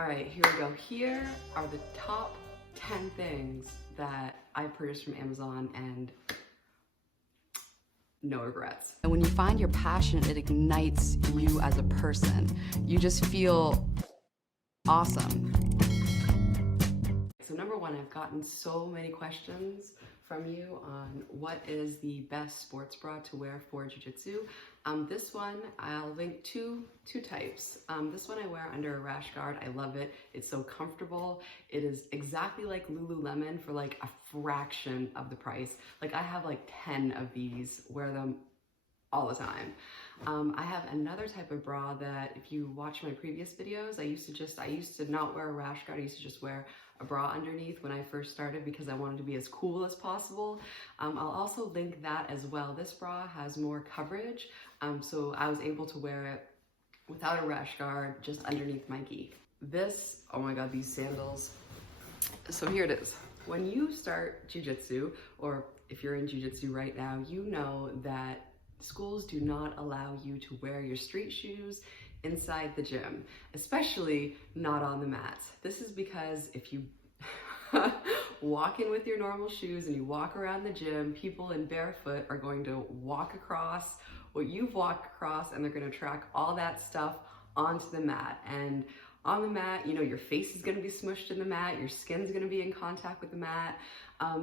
All right, here we go. Here are the top 10 things that I purchased from Amazon and no regrets. And when you find your passion, it ignites you as a person. You just feel awesome. So number one, I've gotten so many questions from you on what is the best sports bra to wear for Jiu-Jitsu. This one, I'll link two types. This one I wear under a rash guard. I love it. It's so comfortable. It is exactly like Lululemon for like a fraction of the price. Like I have like 10 of these, wear them all the time. I have another type of bra that if you watch my previous videos, I used to not wear a rash guard. I used to just wear a bra underneath when I first started because I wanted to be as cool as possible. I'll also link that as well. This bra has more coverage, so I was able to wear it without a rash guard, just underneath my gi. This, oh my God, these sandals. So here it is. When you start Jiu-Jitsu, or if you're in Jiu-Jitsu right now, you know that schools do not allow you to wear your street shoes inside the gym, especially not on the mats. This is because if you walk in with your normal shoes and you walk around the gym, people in barefoot are going to walk across what you've walked across, and they're going to track all that stuff onto the mat. And on the mat, you know, your face is going to be smushed in the mat, your skin's going to be in contact with the mat.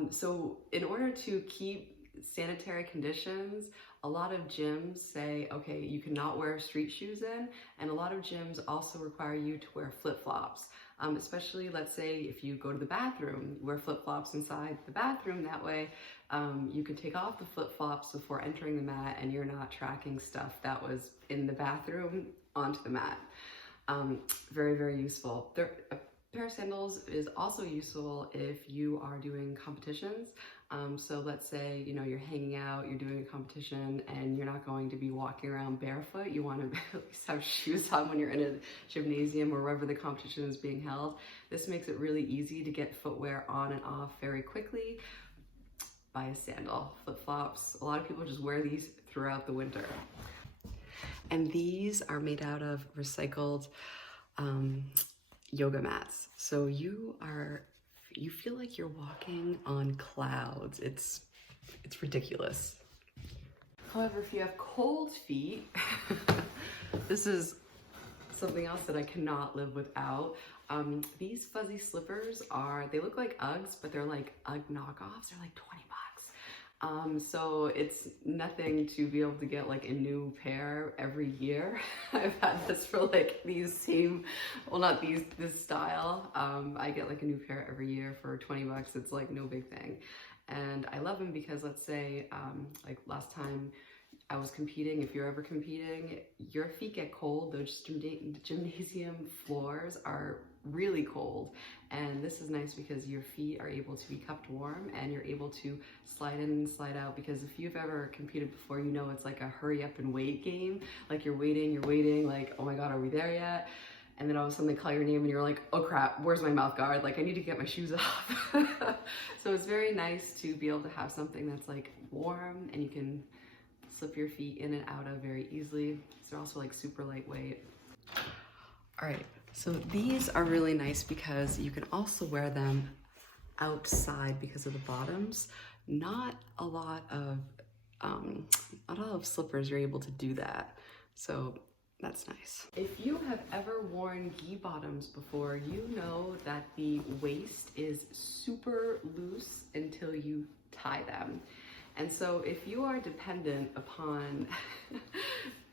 So in order to keep sanitary conditions, a lot of gyms say, okay, you cannot wear street shoes in, and a lot of gyms also require you to wear flip-flops. Especially, let's say, if you go to the bathroom, wear flip-flops inside the bathroom. That way, you can take off the flip-flops before entering the mat, and you're not tracking stuff that was in the bathroom onto the mat. Very, very useful. A pair of sandals is also useful if you are doing competitions. So let's say, you know, you're hanging out, you're doing a competition, and you're not going to be walking around barefoot. You want to at least have shoes on when you're in a gymnasium or wherever the competition is being held. This makes it really easy to get footwear on and off very quickly. Buy a sandal. Flip-flops, a lot of people just wear these throughout the winter. And these are made out of recycled yoga mats. So you feel like you're walking on clouds. It's ridiculous. However, if you have cold feet, this is something else that I cannot live without. These fuzzy slippers they look like Uggs, but they're like Ugg knockoffs. They're like 20 bucks. So it's nothing to be able to get like a new pair every year. I've had this for like this style. I get like a new pair every year for 20 bucks. It's like no big thing. And I love them because let's say, like last time I was competing, if you're ever competing, your feet get cold. Those gymnasium floors are really cold. And this is nice because your feet are able to be kept warm and you're able to slide in and slide out, because if you've ever competed before, you know it's like a hurry up and wait game. Like you're waiting, like, oh my God, are we there yet? And then all of a sudden they call your name and you're like, oh crap, where's my mouth guard? Like I need to get my shoes off. So it's very nice to be able to have something that's like warm and you can slip your feet in and out of very easily. They're also like super lightweight. All right, so these are really nice because you can also wear them outside because of the bottoms. Not a lot of slippers are able to do that. So that's nice. If you have ever worn gi bottoms before, you know that the waist is super loose until you tie them. And so if you are dependent upon,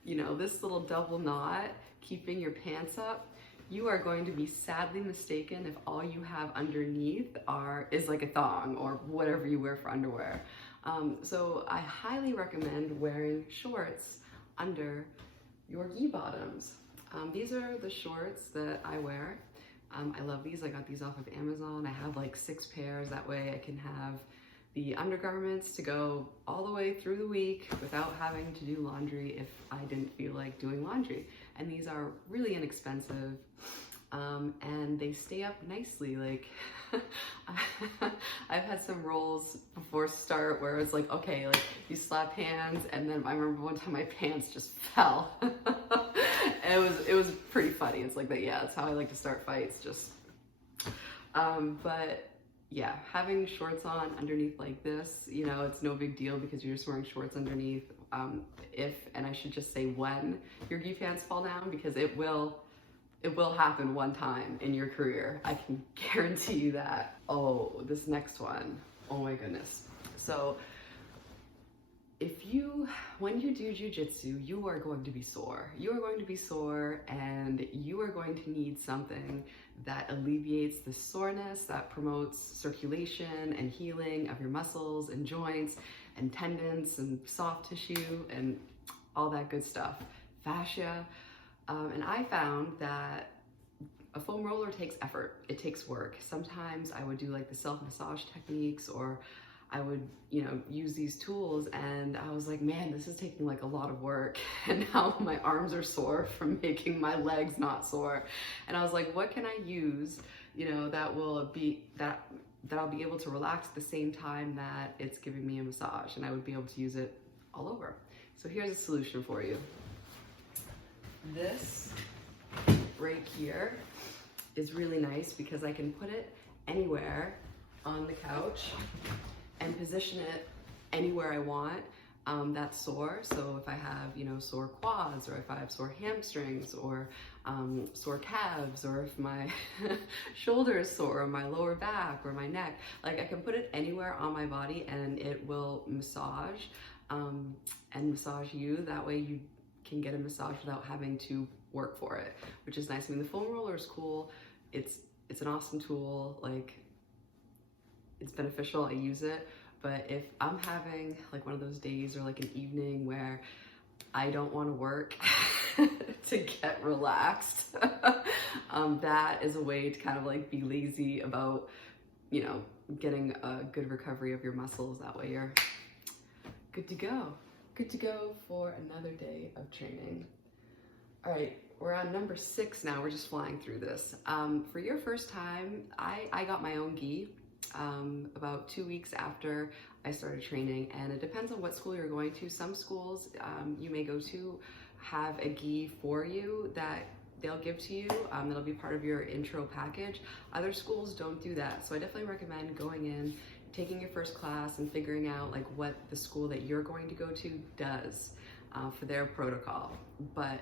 you know, this little double knot keeping your pants up, you are going to be sadly mistaken if all you have underneath is like a thong or whatever you wear for underwear. So I highly recommend wearing shorts under your gi bottoms. These are the shorts that I wear. I love these. I got these off of Amazon. I have like 6 pairs. That way I can have the undergarments to go all the way through the week without having to do laundry if I didn't feel like doing laundry. And these are really inexpensive, and they stay up nicely. Like I've had some rolls before start where it's like, okay, like you slap hands, and then I remember one time my pants just fell. it was pretty funny. It's like that, yeah, that's how I like to start fights, just, but yeah, having shorts on underneath like this, you know, it's no big deal because you're just wearing shorts underneath. If, and I should just say when your gi pants fall down, because it will happen one time in your career. I can guarantee you that. Oh, this next one, oh my goodness. So when you do jiu-jitsu, you are going to be sore. You are going to be sore, and you are going to need something that alleviates the soreness, that promotes circulation and healing of your muscles and joints and tendons and soft tissue and all that good stuff, fascia. And I found that a foam roller takes effort. It takes work. Sometimes I would do like the self-massage techniques, or I would, you know, use these tools, and I was like, man, this is taking like a lot of work. And now my arms are sore from making my legs not sore. And I was like, what can I use, you know, that will be, that I'll be able to relax at the same time that it's giving me a massage, and I would be able to use it all over. So here's a solution for you. This right here is really nice because I can put it anywhere on the couch and position it anywhere I want that's sore. So if I have, you know, sore quads, or if I have sore hamstrings, or sore calves, or if my shoulder is sore, or my lower back, or my neck, like I can put it anywhere on my body and it will massage and massage you. That way you can get a massage without having to work for it, which is nice. I mean, the foam roller is cool. It's an awesome tool. Like, it's beneficial. I use it. But if I'm having like one of those days or like an evening where I don't want to work to get relaxed, that is a way to kind of like be lazy about, you know, getting a good recovery of your muscles. That way you're good to go. Good to go for another day of training. All right, we're on number 6 now. We're just flying through this. For your first time, I got my own gi about 2 weeks after I started training, and it depends on what school you're going to. Some schools you may go to have a gi for you that they'll give to you. That'll be part of your intro package. Other schools don't do that. So I definitely recommend going in, taking your first class, and figuring out like what the school that you're going to go to does for their protocol. But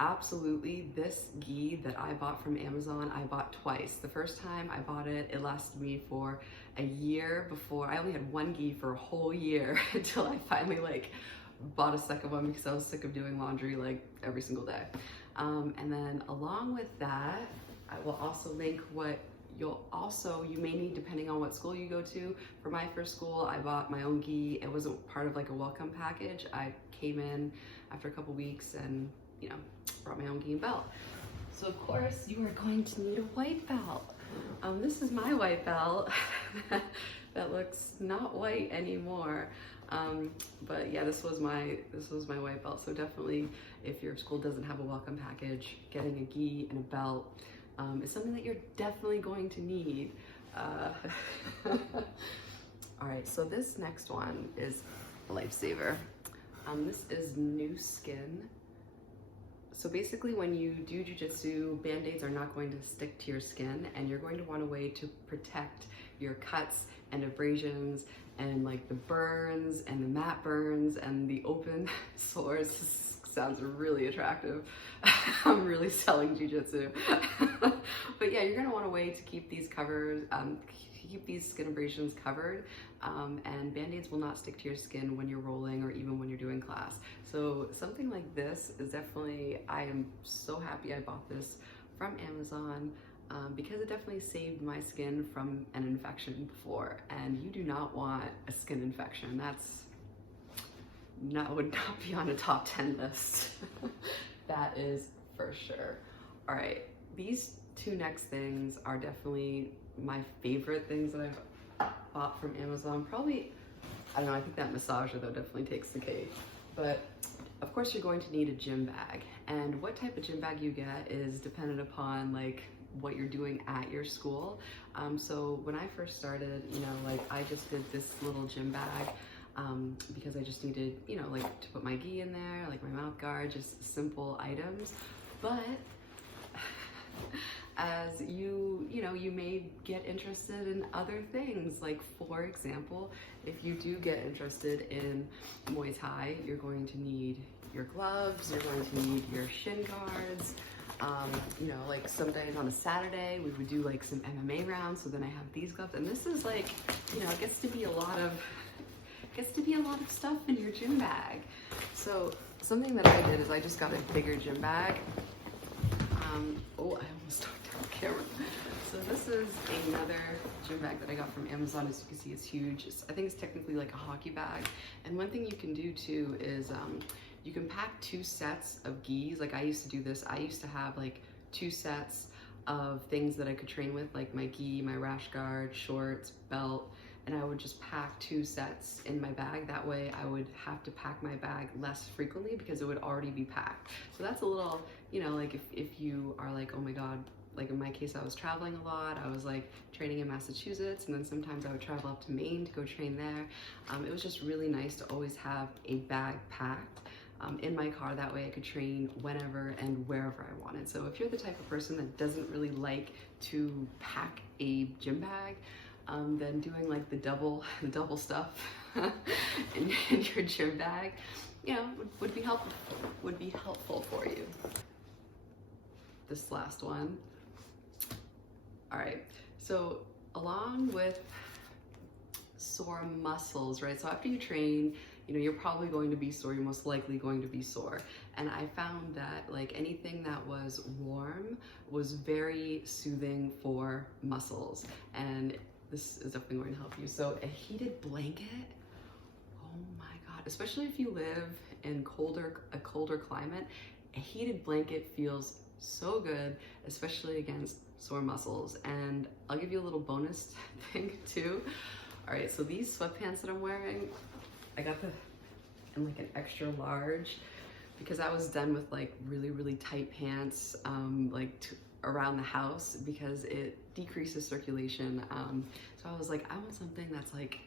absolutely, this gi that I bought from Amazon, I bought twice. The first time I bought it, it lasted me for a year before. I only had one gi for a whole year until I finally like bought a second one because I was sick of doing laundry like every single day. And then along with that, I will also link what you may need depending on what school you go to. For my first school, I bought my own gi. It wasn't part of like a welcome package. I came in after a couple weeks and, you know, brought my own gi and belt. So of course you are going to need a white belt. This is my white belt that looks not white anymore. But yeah, this was my white belt. So definitely, if your school doesn't have a welcome package, getting a gi and a belt is something that you're definitely going to need. All right, so this next one is a lifesaver. This is New Skin. So basically, when you do jiu-jitsu, Band-Aids are not going to stick to your skin, and you're going to want a way to protect your cuts and abrasions and like the burns and the matte burns and the open sores. This sounds really attractive. I'm really selling jiu-jitsu. But yeah, you're gonna want a way to keep these covers, keep these skin abrasions covered, and Band-Aids will not stick to your skin when you're rolling or even when you're doing class. So something like this is definitely, I am so happy I bought this from Amazon because it definitely saved my skin from an infection before, and you do not want a skin infection. Would not be on a top 10 list. That is for sure. All right, these 2 next things are definitely my favorite things that I've bought from Amazon. Probably, I don't know, I think that massager though definitely takes the cake. But of course you're going to need a gym bag, and what type of gym bag you get is dependent upon like what you're doing at your school. So when I first started, you know, like I just did this little gym bag because I just needed, you know, like to put my gi in there, like my mouth guard, just simple items. But as you may get interested in other things. Like, for example, if you do get interested in Muay Thai, you're going to need your gloves, you're going to need your shin guards. Like some days on a Saturday, we would do like some MMA rounds. So then I have these gloves, and this is like, it gets to be a lot of stuff in your gym bag. So something that I did is I just got a bigger gym bag. Oh, I almost knocked down the camera. So this is another gym bag that I got from Amazon. As you can see, it's huge. I think it's technically like a hockey bag. And one thing you can do too is you can pack 2 sets of gis. Like I used to do this. I used to have like 2 sets of things that I could train with, like my gi, my rash guard, shorts, belt, and I would just pack 2 sets in my bag. That way I would have to pack my bag less frequently because it would already be packed. So that's a little, like if you are like, oh my God, like in my case, I was traveling a lot. I was like training in Massachusetts, and then sometimes I would travel up to Maine to go train there. It was just really nice to always have a bag packed in my car. That way I could train whenever and wherever I wanted. So if you're the type of person that doesn't really like to pack a gym bag, then doing like the double stuff in your gym bag, would be helpful for you. This last one. All right, so along with sore muscles, right? So after you train, you're probably going to be sore. You're most likely going to be sore. And I found that like anything that was warm was very soothing for muscles. And this is definitely going to help you. So a heated blanket, oh my God, especially if you live in a colder climate, a heated blanket feels so good, especially against sore muscles. And I'll give you a little bonus thing too. All right, so these sweatpants that I'm wearing, I got them in like an extra large because I was done with like really tight pants around the house because it decreases circulation. So I was like, I want something that's like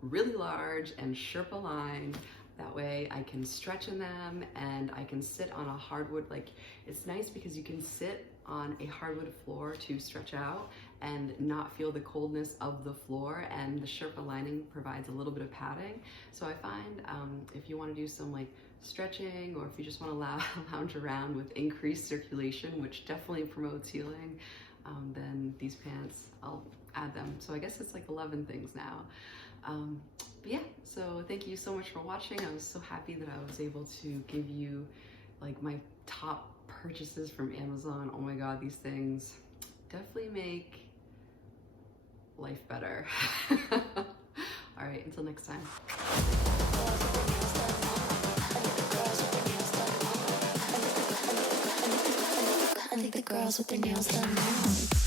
really large and Sherpa lined. That way I can stretch in them and I can sit on a hardwood. Like, it's nice because you can sit on a hardwood floor to stretch out and not feel the coldness of the floor, and the Sherpa lining provides a little bit of padding. So I find if you want to do some like stretching, or if you just want to lounge around with increased circulation, which definitely promotes healing, then these pants, I'll add them. So I guess it's like 11 things now. But yeah, so thank you so much for watching. I was so happy that I was able to give you like my top purchases from Amazon. Oh my God, these things definitely make life better. All right, until next time. I think the girls with their nails done now.